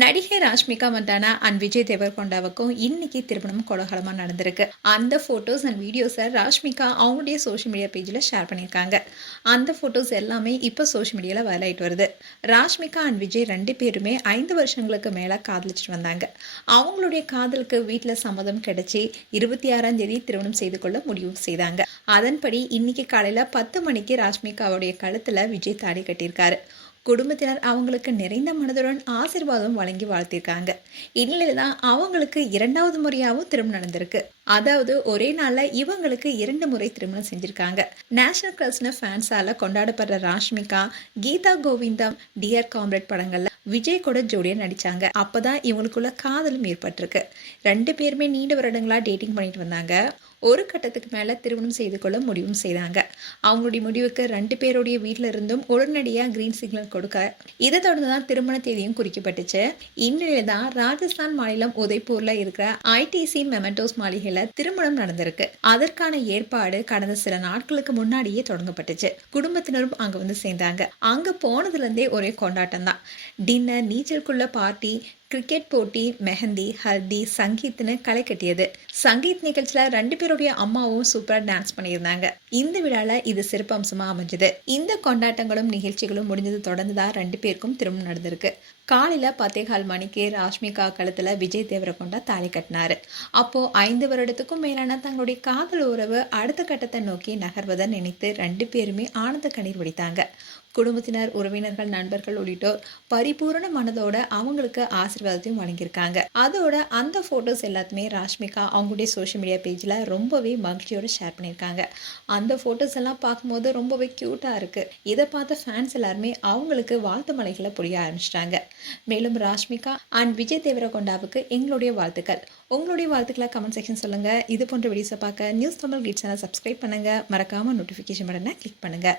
நடிகை ராஷ்மிகா மந்தானா அண்ட் விஜய் தேவர்கொண்டாவுக்கும் இன்னைக்கு திருமணம் கோலாகலமாக நடந்திருக்கு. அந்த ஃபோட்டோஸ் அண்ட் வீடியோஸை ராஷ்மிகா அவங்களுடைய சோஷியல் மீடியா பேஜில் ஷேர் பண்ணியிருக்காங்க. அந்த ஃபோட்டோஸ் எல்லாமே இப்போ சோஷியல் மீடியாவில் வைரல் ஆகிட்டு வருது. ராஷ்மிகா அண்ட் விஜய் 2 பேருமே 5 வருஷங்களுக்கு மேலே காதலிச்சுட்டு வந்தாங்க. அவங்களுடைய காதலுக்கு வீட்டில் சம்மதம் கிடைச்சி 26ஆம் தேதி திருமணம் செய்து கொள்ள முடிவு செய்தாங்க. அதன்படி இன்னைக்கு காலையில் 10 மணிக்கு ராஷ்மிகாவுடைய கழுத்தில் விஜய் தாலி கட்டியிருக்காரு. குடும்பத்தினர் அவங்களுக்கு நிறைந்த மனதுடன் ஆசீர்வாதம் வழங்கி வாழ்த்திருக்காங்க. இந்நிலையில தான் அவங்களுக்கு 2வது முறையாகவும் திருமணம் நடந்திருக்கு. அதாவது ஒரே நாள்ல இவங்களுக்கு 2 முறை திருமணம் செஞ்சிருக்காங்க. National கிரஷ்னு ஃபேன்ஸால கொண்டாடப்படுற Rashmika Geetha Govindam, dear comrade படங்கள்ல விஜய் கூட ஜோடியா நடிச்சாங்க. அப்பதான் இவங்களுக்குள்ள காதலும் ஏற்பட்டிருக்கு. 2 பேருமே நீண்ட வருடங்களா டேட்டிங் பண்ணிட்டு வந்தாங்க. ஒரு கட்டத்துக்கு மேல திருமணம் செய்து கொள்ள முடிவும் செய்தாங்க. அவங்களுடைய முடிவுக்கு 2 பேருடைய வீட்டில இருந்தும் உடனடியாக கிரீன் சிக்னல் கொடுக்க, இதை தொடர்ந்து தான் திருமண தேதியும் குறிக்கப்பட்டுச்சு. இந்நிலையில தான் ராஜஸ்தான் மாநிலம் உதய்பூர்ல இருக்கிற ஐடிசி மெமெண்டோஸ் மாளிகையில திருமணம் நடந்திருக்கு. அதற்கான ஏற்பாடு கடந்த சில நாட்களுக்கு முன்னாடியே தொடங்கப்பட்டுச்சு. குடும்பத்தினரும் அங்க வந்து சேர்ந்தாங்க. அங்க போனதுல இருந்தே ஒரே கொண்டாட்டம் தான். டின்னர், நீச்சலுக்குள்ள பார்ட்டி, கிரிக்கெட் போட்டி, மெஹந்தி, ஹல்தி, சங்கீத்னு களை கட்டியது. சங்கீத் நிகழ்ச்சியில 2 பேருடைய அம்மாவும் சூப்பரா டான்ஸ் பண்ணியிருந்தாங்க. இந்த விழால இது சிறப்பு அம்சமா அமைஞ்சது. இந்த கொண்டாட்டங்களும் நிகழ்ச்சிகளும் முடிஞ்சது தொடர்ந்துதான் 2 பேருக்கும் திருமணம் நடந்திருக்கு. காலையில 10:15 மணிக்கு ராஷ்மிகா கழுத்துல விஜய் தேவரகொண்டா தாலி கட்டினாரு. அப்போ 5 வருடத்துக்கும் மேலான தங்களுடைய காதல் உறவு அடுத்த கட்டத்தை நோக்கி நகர்வதை நினைத்து 2 பேருமே ஆனந்த கண்ணீர் வடித்தாங்க. குடும்பத்தினர், உறவினர்கள், நண்பர்கள் உள்ளிட்டோர் பரிபூரண மனதோட அவங்களுக்கு ஆசீர்வாதத்தையும் வழங்கியிருக்காங்க. அதோட அந்த போட்டோஸ் எல்லாத்தையுமே ராஷ்மிகா அவங்களுடைய சோஷியல் மீடியா பேஜில் ரொம்பவே மகிழ்ச்சியோட ஷேர் பண்ணியிருக்காங்க. அந்த போட்டோஸ் எல்லாம் பார்க்கும்போது ரொம்பவே க்யூட்டாக இருக்கு. இதை பார்த்த ஃபேன்ஸ் எல்லாருமே அவங்களுக்கு வாழ்த்து மலைகளை பொழிய ஆரம்பிச்சிட்டாங்க. மேலும் ராஷ்மிகா அண்ட் விஜய் தேவரகொண்டாவுக்கு எங்களுடைய வாழ்த்துக்கள். உங்களுடைய வாழ்த்துக்களை கமெண்ட் செக்ஷன் சொல்லுங்க. இது போன்ற வீடியோஸை பார்க்க news Tamil kids channel subscribe பண்ணுங்க. மறக்காம நோட்டிஃபிகேஷன் பட்டனை கிளிக் பண்ணுங்க.